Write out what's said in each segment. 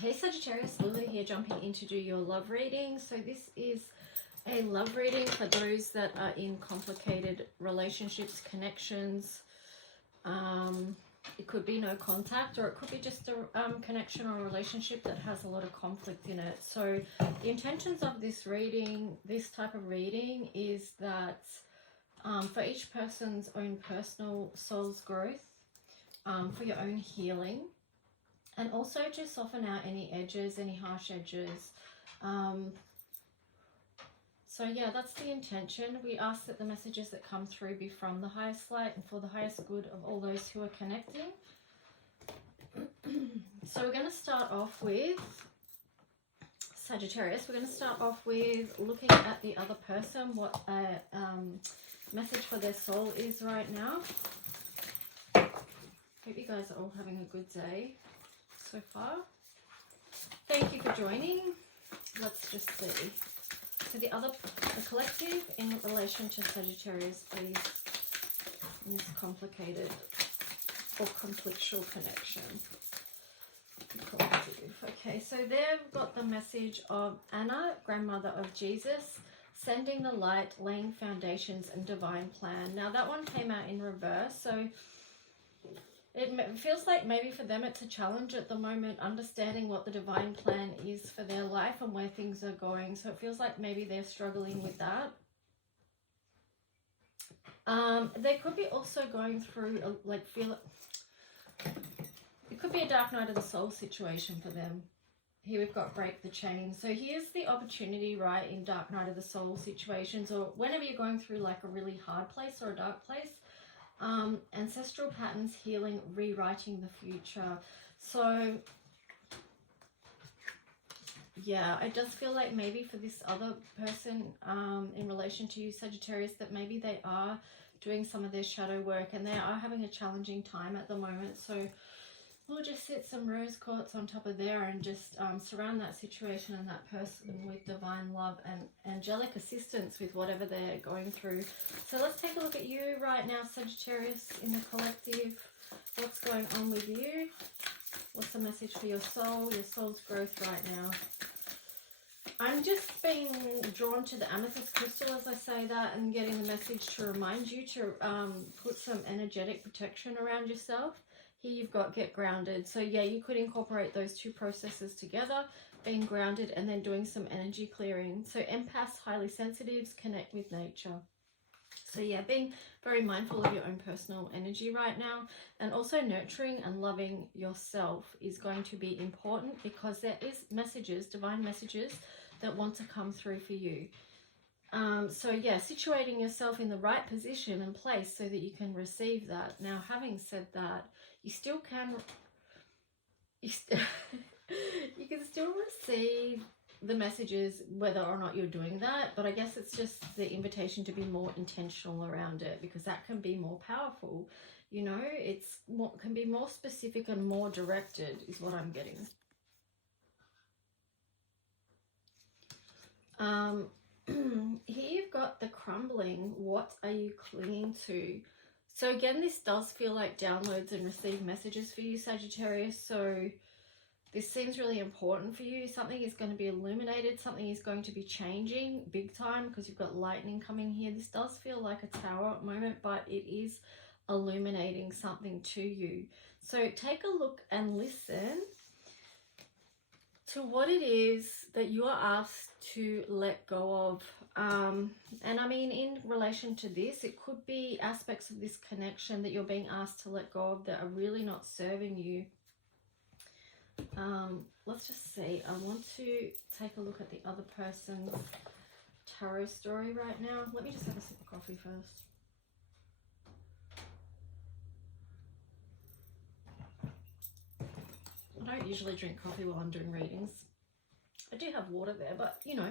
Hey Sagittarius, Lily here, jumping in to do your love reading. So this is a love reading for those that are in complicated relationships, connections. It could be no contact, or it could be just a connection or a relationship that has a lot of conflict in it. So the intentions of this reading, this type of reading, is that for each person's own personal soul's growth, for your own healing, and also to soften out any edges, any harsh edges. So yeah, that's the intention. We ask that the messages that come through be from the highest light and for the highest good of all those who are connecting. So we're going to start off with Sagittarius. We're going to start off with looking at the other person, what a message for their soul is right now. Hope you guys are all having a good day so far. Thank you for joining. Let's just see. So the collective in relation to Sagittarius, please, in this complicated or conflictual connection. Collective. Okay, so they've got the message of Anna, grandmother of Jesus, sending the light, laying foundations and divine plan. Now that one came out in reverse, so it feels like maybe for them it's a challenge at the moment, understanding what the divine plan is for their life and where things are going. So it feels like maybe they're struggling with that. They could be also going through, it could be a dark night of the soul situation for them. Here we've got break the chain. So here's the opportunity, right, in dark night of the soul situations, or whenever you're going through like a really hard place or a dark place. Ancestral patterns, healing, rewriting the future. So yeah, I just feel like maybe for this other person in relation to you, Sagittarius, that maybe they are doing some of their shadow work and they are having a challenging time at the moment. So we'll just set some rose quartz on top of there and just surround that situation and that person with divine love and angelic assistance with whatever they're going through. So let's take a look at you right now, Sagittarius, in the collective. What's going on with you? What's the message for your soul's growth right now? I'm just being drawn to the amethyst crystal as I say that, and getting the message to remind you to put some energetic protection around yourself. Here you've got get grounded. So yeah, you could incorporate those two processes together, being grounded and then doing some energy clearing. So empaths, highly sensitives, connect with nature. So yeah, being very mindful of your own personal energy right now, and also nurturing and loving yourself is going to be important, because there is messages, divine messages, that want to come through for you. So yeah, situating yourself in the right position and place so that you can receive that. Now, having said that, you still can, you can still receive the messages whether or not you're doing that, but I guess it's just the invitation to be more intentional around it, because that can be more powerful. You know, it's more, can be more specific and more directed is what I'm getting. Here you've got the crumbling. What are you clinging to? So again, this does feel like downloads and receive messages for you, Sagittarius. So this seems really important for you. Something is going to be illuminated. Something is going to be changing big time, because you've got lightning coming here. This does feel like a tower at the moment, but it is illuminating something to you. So take a look and listen to what it is that you are asked to let go of. And I mean, in relation to this, it could be aspects of this connection that you're being asked to let go of that are really not serving you. Let's just see. I want to take a look at the other person's tarot story right now. Let me just have a sip of coffee first. I don't usually drink coffee while I'm doing readings. I do have water there, but you know,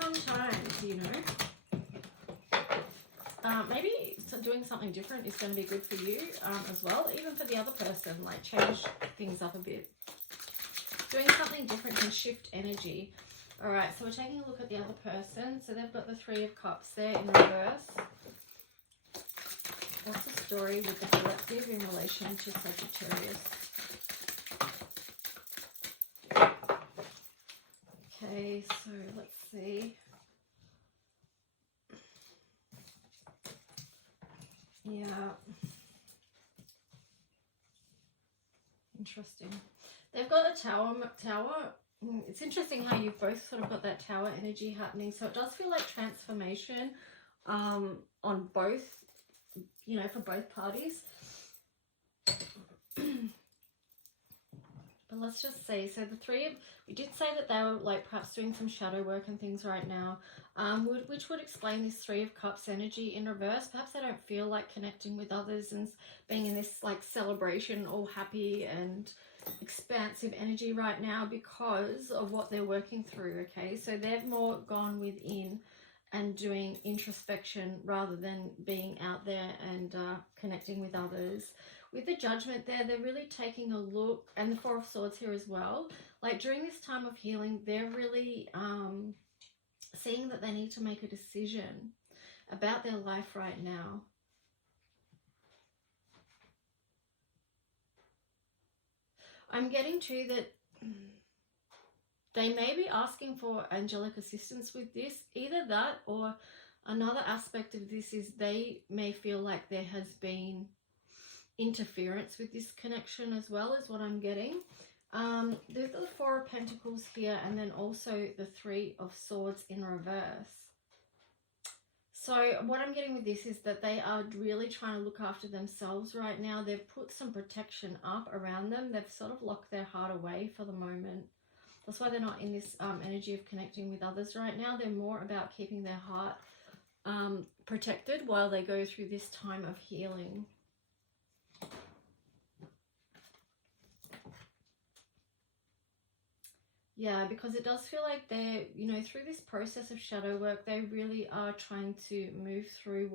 sometimes, you know, maybe doing something different is going to be good for you as well. Even for the other person, like change things up a bit. Doing something different can shift energy. All right, so we're taking a look at the other person. So they've got the Three of Cups there in reverse. What's the story with the collective in relation to Sagittarius? Okay, so let's see. Yeah. Interesting. They've got a tower. It's interesting how you've both sort of got that tower energy happening. So it does feel like transformation on both, you know, for both parties. But let's just say, so the three of, we did say that they were like perhaps doing some shadow work and things right now, which would explain this Three of Cups energy in reverse. Perhaps they don't feel like connecting with others and being in this like celebration, all happy and expansive energy right now because of what they're working through. Okay, so they've more gone within and doing introspection rather than being out there and connecting with others. With the Judgment there, they're really taking a look, and the Four of Swords here as well. Like during this time of healing, they're really seeing that they need to make a decision about their life right now. I'm getting too that they may be asking for angelic assistance with this. Either that or another aspect of this is they may feel like there has been interference with this connection as well, is what I'm getting. There's the Four of Pentacles here and then also the Three of Swords in reverse. So what I'm getting with this is that they are really trying to look after themselves right now. They've put some protection up around them. They've sort of locked their heart away for the moment. That's why they're not in this energy of connecting with others right now. They're more about keeping their heart protected while they go through this time of healing. Yeah, because it does feel like they're, you know, through this process of shadow work, they really are trying to move through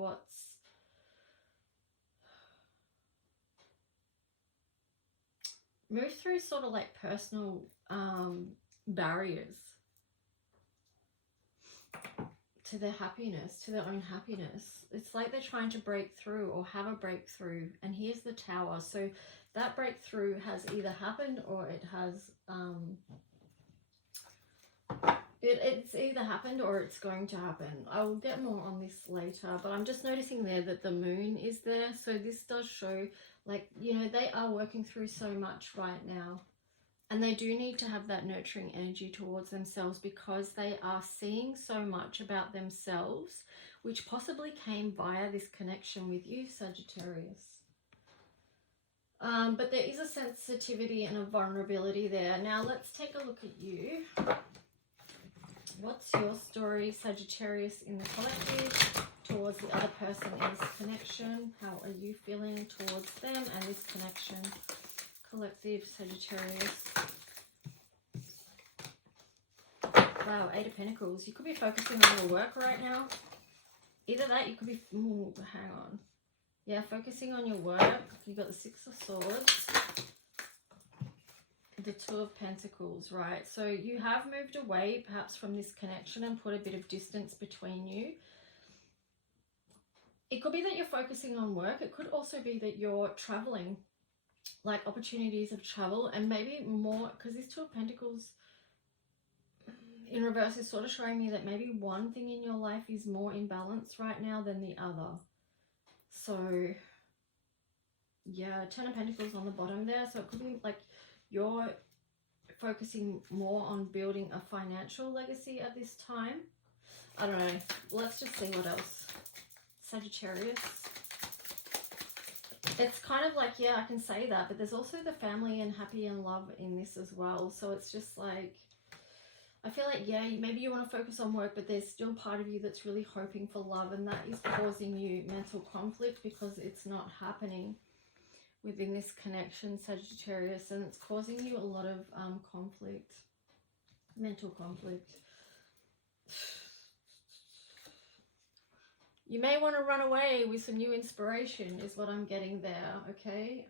sort of like personal barriers to their happiness, to their own happiness. It's like they're trying to break through or have a breakthrough. And here's the Tower. So that breakthrough has either happened or it has... It's either happened or it's going to happen. I will get more on this later, but I'm just noticing there that the moon is there. So this does show, like, you know, they are working through so much right now. And they do need to have that nurturing energy towards themselves because they are seeing so much about themselves, which possibly came via this connection with you, Sagittarius. But there is a sensitivity and a vulnerability there. Now let's take a look at you. What's your story, Sagittarius, in the collective towards the other person in this connection? How are you feeling towards them and this connection? Collective, Sagittarius. Wow, Eight of Pentacles. You could be focusing on your work right now. Either that, you could be... Ooh, hang on. Yeah, focusing on your work. You've got the Six of Swords. The Two of Pentacles, right? So you have moved away perhaps from this connection and put a bit of distance between you. It could be that you're focusing on work. It could also be that you're traveling, like opportunities of travel, and maybe more, because this Two of Pentacles in reverse is sort of showing me that maybe one thing in your life is more in balance right now than the other. So yeah, Ten of Pentacles on the bottom there. So it could be like you're focusing more on building a financial legacy at this time. I don't know. Let's just see what else. Sagittarius. It's kind of like, yeah, I can say that, but there's also the family and happy and love in this as well. So it's just like, I feel like, yeah, maybe you want to focus on work, but there's still part of you that's really hoping for love, and that is causing you mental conflict because it's not happening within this connection, Sagittarius, and it's causing you a lot of conflict, mental conflict. You may want to run away with some new inspiration is what I'm getting there, okay?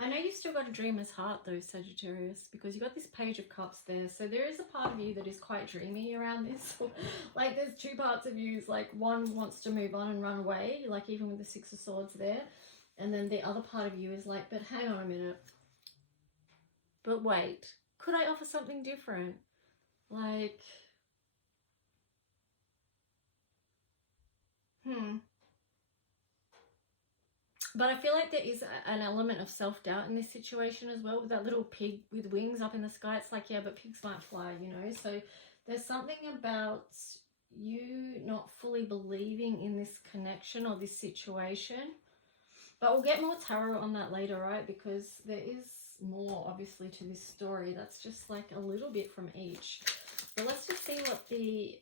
I know you've still got a dreamer's heart though, Sagittarius, because you got this Page of Cups there. So there is a part of you that is quite dreamy around this. Like there's two parts of you. Like one wants to move on and run away, like even with the Six of Swords there. And then the other part of you is like, but hang on a minute. But wait, could I offer something different? Like, But I feel like there is an element of self-doubt in this situation as well, with that little pig with wings up in the sky. It's like, yeah, but pigs might fly, you know? So there's something about you not fully believing in this connection or this situation. But we'll get more tarot on that later, right? Because there is more, obviously, to this story. That's just like a little bit from each. But let's just see what the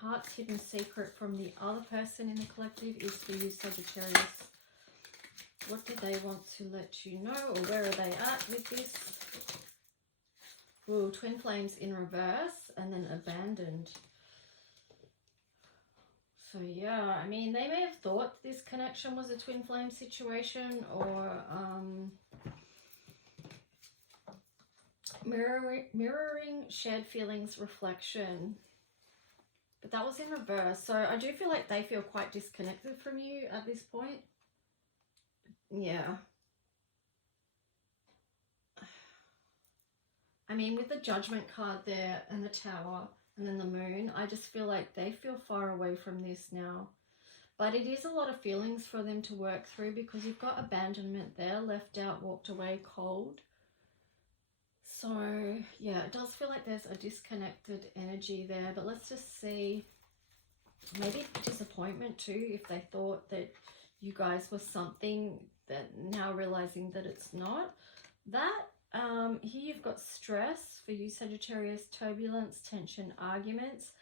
heart's hidden secret from the other person in the collective is for you, Sagittarius. What do they want to let you know, or where are they at with this? Ooh, twin flames in reverse and then abandoned. So yeah, I mean, they may have thought this connection was a twin flame situation, or mirroring shared feelings reflection. But that was in reverse. So I do feel like they feel quite disconnected from you at this point. Yeah. I mean, with the Judgment card there and the Tower and then the Moon, I just feel like they feel far away from this now. But it is a lot of feelings for them to work through, because you've got abandonment there, left out, walked away, cold. So, yeah, it does feel like there's a disconnected energy there. But let's just see, maybe disappointment too, if they thought that you guys were something that now realizing that it's not. That here you've got stress for you, Sagittarius, turbulence, tension, arguments,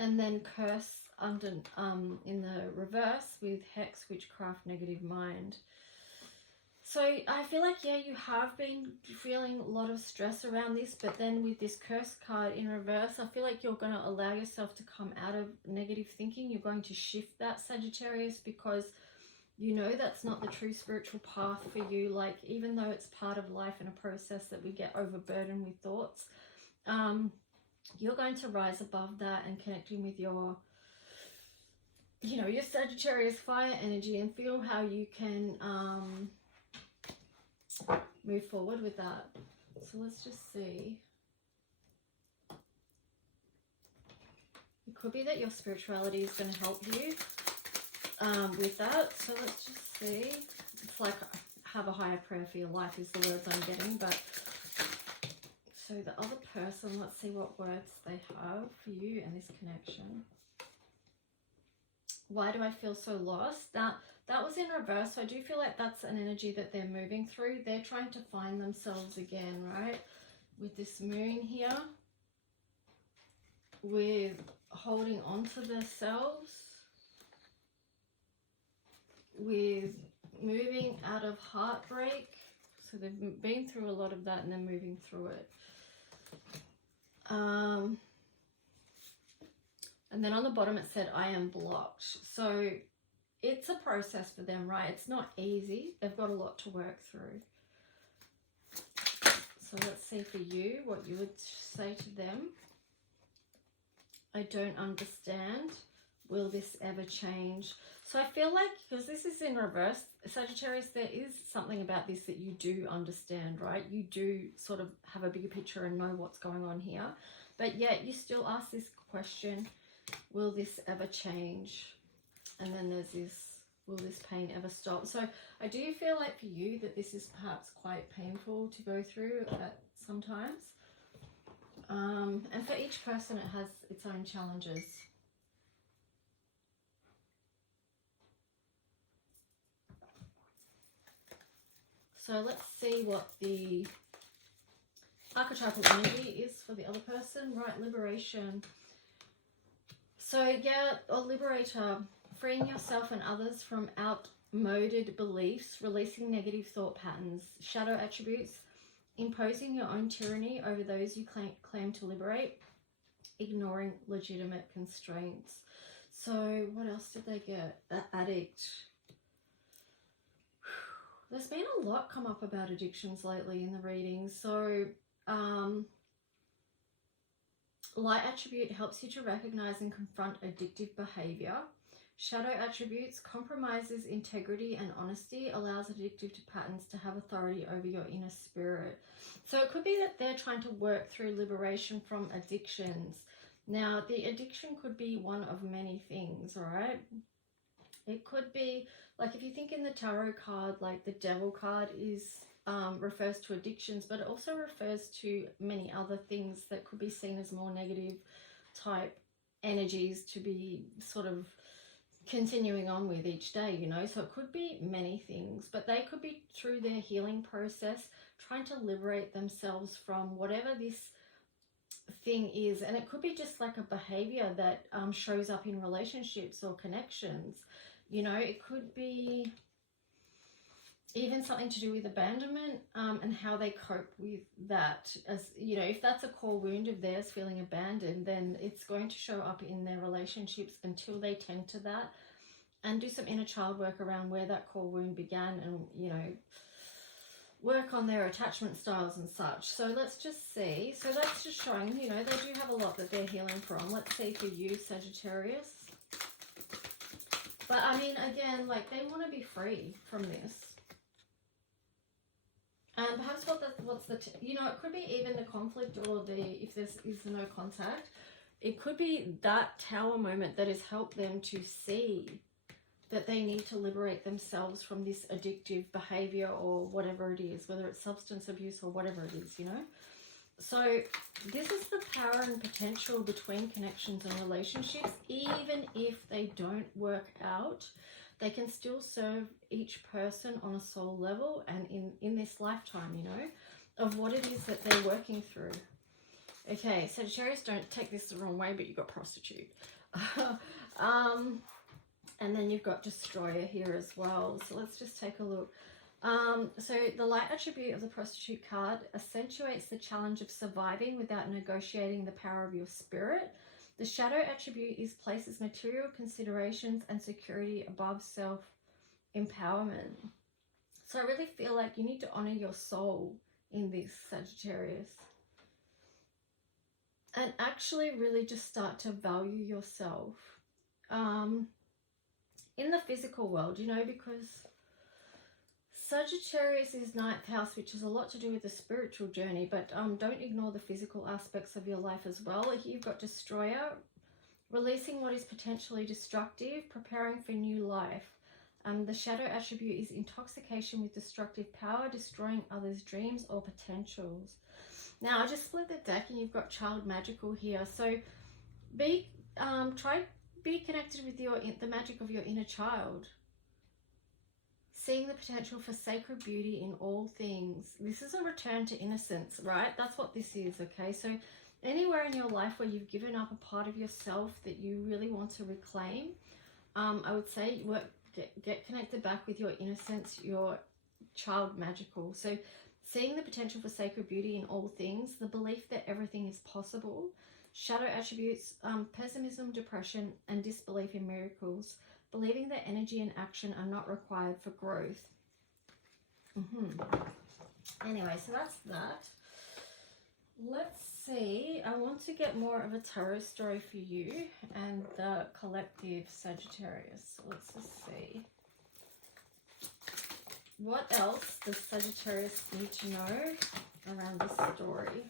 and then curse under in the reverse with hex, witchcraft, negative mind. So I feel like, yeah, you have been feeling a lot of stress around this, but then with this curse card in reverse, I feel like you're going to allow yourself to come out of negative thinking. You're going to shift that, Sagittarius, because you know that's not the true spiritual path for you. Like, even though it's part of life and a process that we get overburdened with thoughts, you're going to rise above that and connecting with your, you know, your Sagittarius fire energy, and feel how you can move forward with that. So let's just see. It could be that your spirituality is going to help you with that. So let's just see. It's like have a higher prayer for your life is the words I'm getting. But so the other person, let's see what words they have for you and this connection. Why do I feel so lost? Now, that was in reverse. So I do feel like that's an energy that they're moving through. They're trying to find themselves again, right? With this moon here. With holding on to themselves. With moving out of heartbreak. So they've been through a lot of that and they're moving through it. And then on the bottom it said, I am blocked. So it's a process for them, right? It's not easy. They've got a lot to work through. So let's see for you what you would say to them. I don't understand. Will this ever change? So I feel like, because this is in reverse, Sagittarius, there is something about this that you do understand, right? You do sort of have a bigger picture and know what's going on here. But yet you still ask this question, will this ever change? And then there's this, will this pain ever stop? So I do feel like for you that this is perhaps quite painful to go through at sometimes. And for each person it has its own challenges. So let's see what the archetypal energy is for the other person. Right, liberation. So yeah, or liberator, freeing yourself and others from outmoded beliefs, releasing negative thought patterns, shadow attributes, imposing your own tyranny over those you claim to liberate, ignoring legitimate constraints. So what else did they get? The addict. There's been a lot come up about addictions lately in the readings. So light attribute helps you to recognize and confront addictive behavior. Shadow attributes compromises integrity and honesty, allows addictive patterns to have authority over your inner spirit. So it could be that they're trying to work through liberation from addictions. Now, the addiction could be one of many things, all right? It could be, like if you think in the tarot card, like the Devil card is refers to addictions, but it also refers to many other things that could be seen as more negative type energies to be sort of continuing on with each day, you know. So it could be many things, but they could be through their healing process trying to liberate themselves from whatever this thing is. And it could be just like a behavior that shows up in relationships or connections, you know. It could be even something to do with abandonment and how they cope with that. As you know, if that's a core wound of theirs, feeling abandoned, then it's going to show up in their relationships until they tend to that and do some inner child work around where that core wound began, and, you know, work on their attachment styles and such. So let's just see. So that's just showing, you know, they do have a lot that they're healing from. Let's see for you, Sagittarius. But I mean, again, like they want to be free from this. And perhaps what's the, you know, it could be even the conflict, or the, if there is no contact, it could be that tower moment that has helped them to see that they need to liberate themselves from this addictive behavior or whatever it is, whether it's substance abuse or whatever it is, you know. So this is the power and potential between connections and relationships. Even if they don't work out, they can still serve each person on a soul level and in this lifetime, you know, of what it is that they're working through. Okay, Sagittarius, don't take this the wrong way, but you've got prostitute. And then you've got destroyer here as well. So let's just take a look. So the light attribute of the prostitute card accentuates the challenge of surviving without negotiating the power of your spirit. The shadow attribute is places material considerations and security above self-empowerment. So I really feel like you need to honor your soul in this, Sagittarius. And actually really just start to value yourself. In the physical world, you know, because Sagittarius is ninth house, which has a lot to do with the spiritual journey, but don't ignore the physical aspects of your life as well. Here you've got destroyer, releasing what is potentially destructive, preparing for new life. The shadow attribute is intoxication with destructive power, destroying others' dreams or potentials. Now I just split the deck and you've got child magical here. So be connected with the magic of your inner child. Seeing the potential for sacred beauty in all things. This is a return to innocence, right? That's what this is, okay? So anywhere in your life where you've given up a part of yourself that you really want to reclaim, I would say get connected back with your innocence, your child magical. So seeing the potential for sacred beauty in all things, the belief that everything is possible. Shadow attributes, pessimism, depression, and disbelief in miracles. Believing that energy and action are not required for growth. Anyway, so that's that. Let's see. I want to get more of a tarot story for you and the collective, Sagittarius. So let's just see. What else does Sagittarius need to know around this story?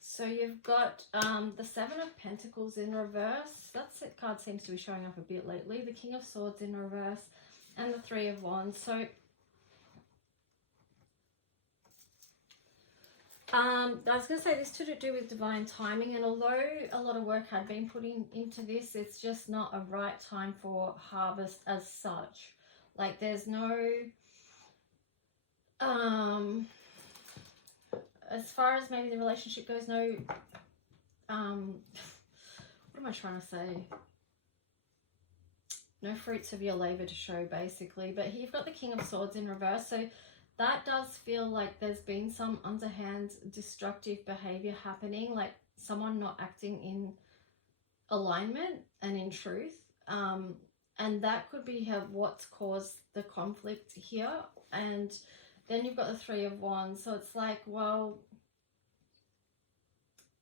So you've got the Seven of Pentacles in reverse. That card seems to be showing up a bit lately. The King of Swords in reverse and the Three of Wands. So I was going to say this to do with divine timing, and although a lot of work had been put into this, it's just not a right time for harvest as such. Like there's no as far as maybe the relationship goes, no, what am I trying to say? No fruits of your labor to show, basically. But here you've got the King of Swords in reverse. So that does feel like there's been some underhand destructive behavior happening, like someone not acting in alignment and in truth. And that could be what's caused the conflict here. And then you've got the Three of Wands. So it's like, well,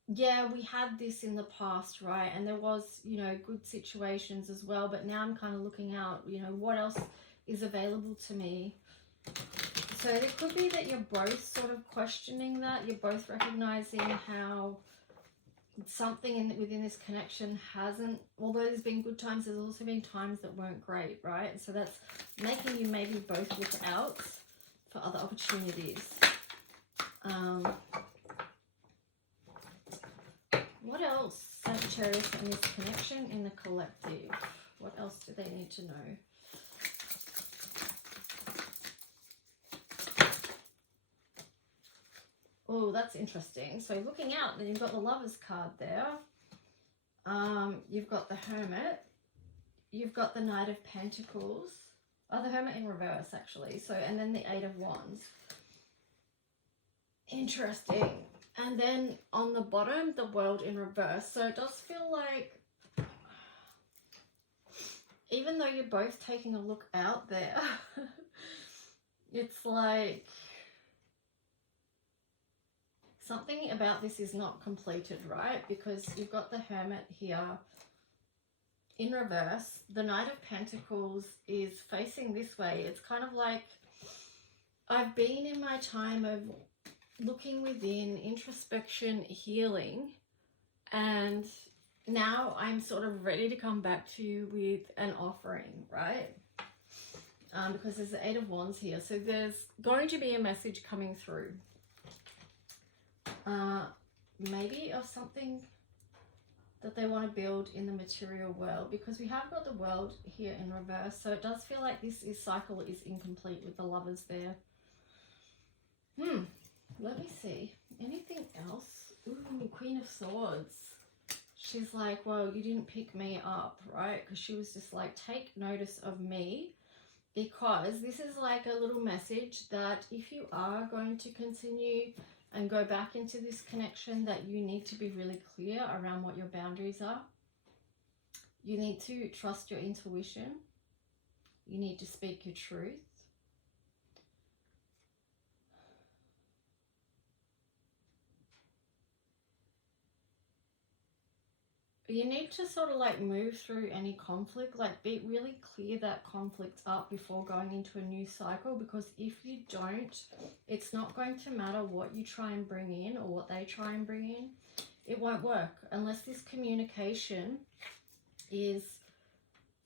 yeah, we had this in the past, right? And there was, you know, good situations as well. But now I'm kind of looking out, you know, what else is available to me. So it could be that you're both sort of questioning that. You're both recognizing how something within this connection hasn't, although there's been good times, there's also been times that weren't great, right? So that's making you maybe both look out for other opportunities. What else, Sagittarius, in this connection in the collective? What else do they need to know? Oh, that's interesting. So looking out, then you've got the Lovers card there. You've got the Hermit. You've got the Knight of Pentacles. Oh, the Hermit in reverse, actually. So, and then the Eight of Wands. Interesting. And then on the bottom, the World in reverse. So it does feel like, even though you're both taking a look out there, it's like something about this is not completed, right? Because you've got the Hermit here in reverse. The Knight of Pentacles is facing this way. It's kind of like, I've been in my time of looking within, introspection, healing, and now I'm sort of ready to come back to you with an offering, right? Because there's the Eight of Wands here. So there's going to be a message coming through. Maybe of something that they want to build in the material world, because we have got the World here in reverse. So it does feel like this cycle is incomplete with the Lovers there. Let me see. Anything else? Ooh, Queen of Swords. She's like, well, you didn't pick me up, right? Because she was just like, take notice of me. Because this is like a little message that if you are going to continue and go back into this connection, that you need to be really clear around what your boundaries are. You need to trust your intuition. You need to speak your truth. You need to sort of like move through any conflict, like be really clear that conflict up before going into a new cycle, because if you don't, it's not going to matter what you try and bring in or what they try and bring in. It won't work unless this communication is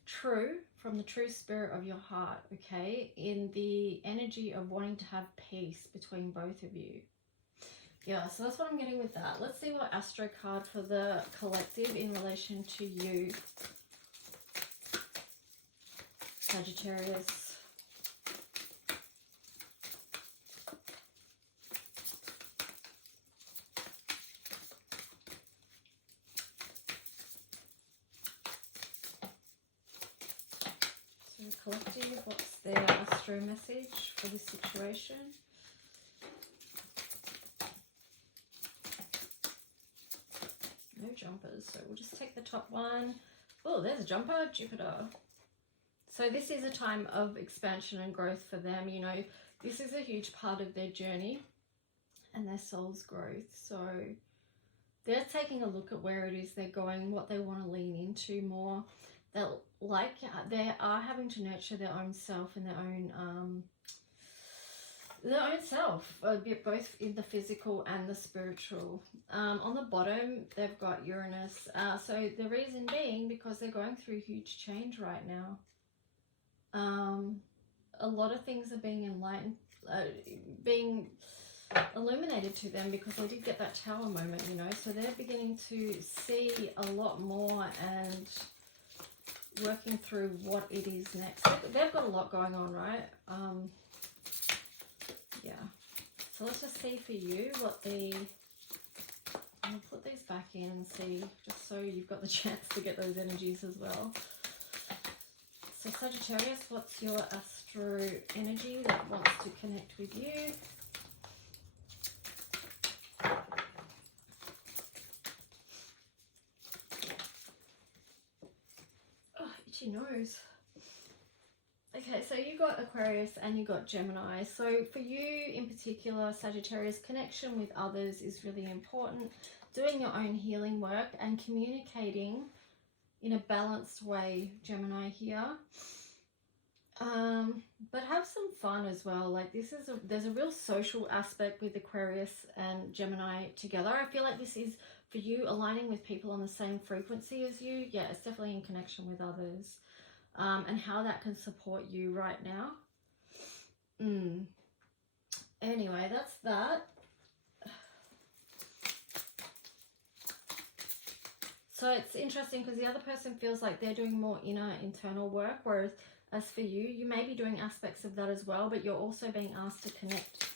true, from the true spirit of your heart, okay? In the energy of wanting to have peace between both of you. Yeah, so that's what I'm getting with that. Let's see what Astro card for the collective in relation to you, Sagittarius. So collective, what's their Astro message for this situation? No jumpers, so we'll just take the top one. Oh, there's a jumper, Jupiter. So this is a time of expansion and growth for them. You know, this is a huge part of their journey and their soul's growth. So they're taking a look at where it is they're going, what they want to lean into more. They are having to nurture their own self and their own self, both in the physical and the spiritual. On the bottom, they've got Uranus. So the reason being, because they're going through huge change right now. A lot of things are being enlightened, being illuminated to them, because they did get that Tower moment, you know. So they're beginning to see a lot more and working through what it is next. They've got a lot going on, right? Yeah, so let's just see for you what I'll put these back in and see, just so you've got the chance to get those energies as well. So Sagittarius, what's your Astro energy that wants to connect with you? Oh, itchy nose. Okay, so you got Aquarius and you got Gemini. So for you in particular, Sagittarius, connection with others is really important. Doing your own healing work and communicating in a balanced way, Gemini here. But have some fun as well. Like there's a real social aspect with Aquarius and Gemini together. I feel like this is for you aligning with people on the same frequency as you. Yeah, it's definitely in connection with others. And how that can support you right now. Anyway, that's that. So it's interesting because the other person feels like they're doing more inner internal work, whereas as for you, you may be doing aspects of that as well, but you're also being asked to connect,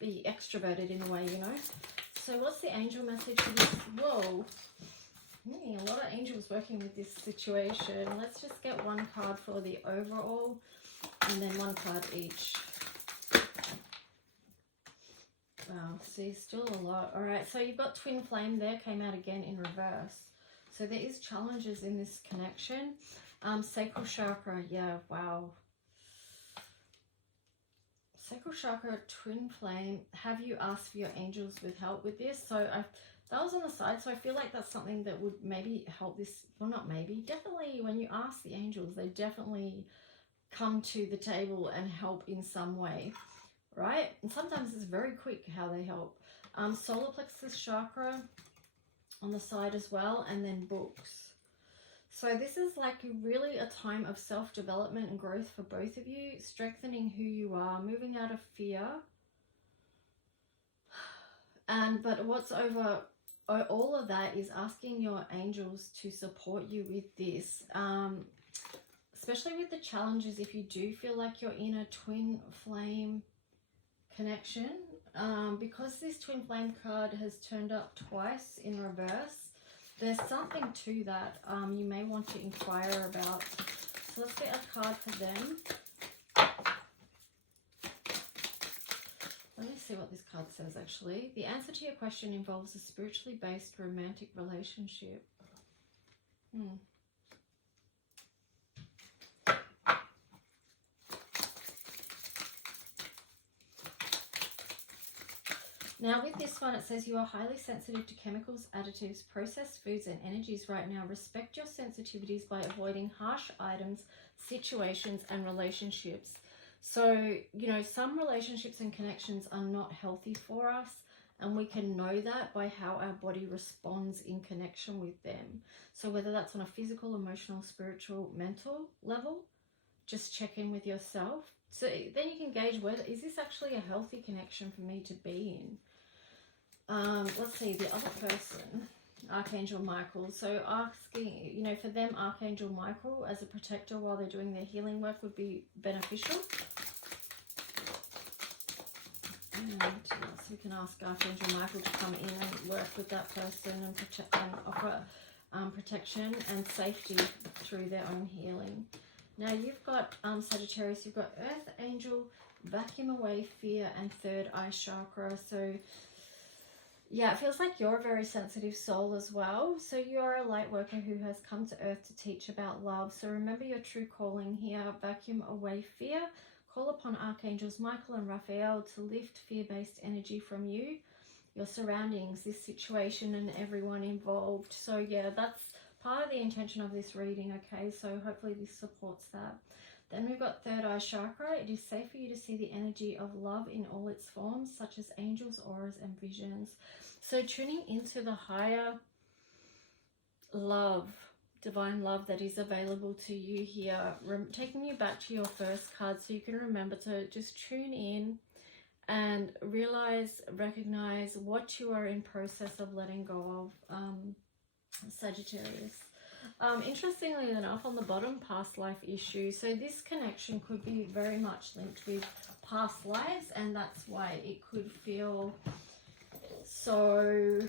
be extroverted in a way, you know. So what's the angel message for this? Whoa. A lot of angels working with this situation. Let's just get one card for the overall and then one card each. Wow, see, still a lot. All right, so you've got twin flame there, came out again in reverse. So there is challenges in this connection. Sacral chakra, yeah, wow. Sacral chakra, twin flame. Have you asked for your angels with help with this? So that was on the side, so I feel like that's something that would maybe help this. Well, not maybe, definitely when you ask the angels, they definitely come to the table and help in some way, right? And sometimes it's very quick how they help. Solar plexus chakra on the side as well, and then books. So this is like really a time of self-development and growth for both of you, strengthening who you are, moving out of fear. But what's over all of that is asking your angels to support you with this, especially with the challenges. If you do feel like you're in a twin flame connection, because this twin flame card has turned up twice in reverse, there's something to that you may want to inquire about. So let's get a card for them. Let me see what this card says actually. The answer to your question involves a spiritually based romantic relationship. Now with this one, it says you are highly sensitive to chemicals, additives, processed foods and energies right now. Respect your sensitivities by avoiding harsh items, situations and relationships. So, you know, some relationships and connections are not healthy for us, and we can know that by how our body responds in connection with them. So whether that's on a physical, emotional, spiritual, mental level, just check in with yourself. So then you can gauge whether, is this actually a healthy connection for me to be in? Let's see, the other person, Archangel Michael. So asking, you know, for them, Archangel Michael as a protector while they're doing their healing work would be beneficial. And so we can ask Archangel Michael to come in and work with that person and offer protection and safety through their own healing. Now you've got Sagittarius, you've got Earth Angel, vacuum away fear and third eye chakra. So yeah, it feels like you're a very sensitive soul as well. So you're a light worker who has come to Earth to teach about love. So remember your true calling here. Vacuum away fear. Call upon Archangels Michael and Raphael to lift fear-based energy from you, your surroundings, this situation and everyone involved. So yeah, that's part of the intention of this reading, okay? So hopefully this supports that. Then we've got third eye chakra. It is safe for you to see the energy of love in all its forms, such as angels, auras, and visions. So tuning into the higher love, divine love that is available to you here. Taking you back to your first card so you can remember to just tune in and realize, recognize what you are in process of letting go of, Sagittarius. Interestingly enough, on the bottom, past life issues. So this connection could be very much linked with past lives, and that's why it could feel so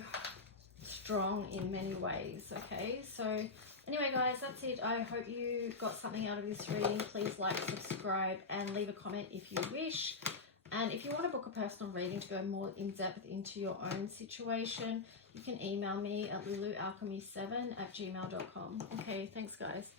strong in many ways, okay? So anyway, guys, that's it. I hope you got something out of this reading. Please like, subscribe, and leave a comment if you wish. And if you want to book a personal reading to go more in depth into your own situation, you can email me at lulualchemy7@gmail.com. Okay, thanks, guys.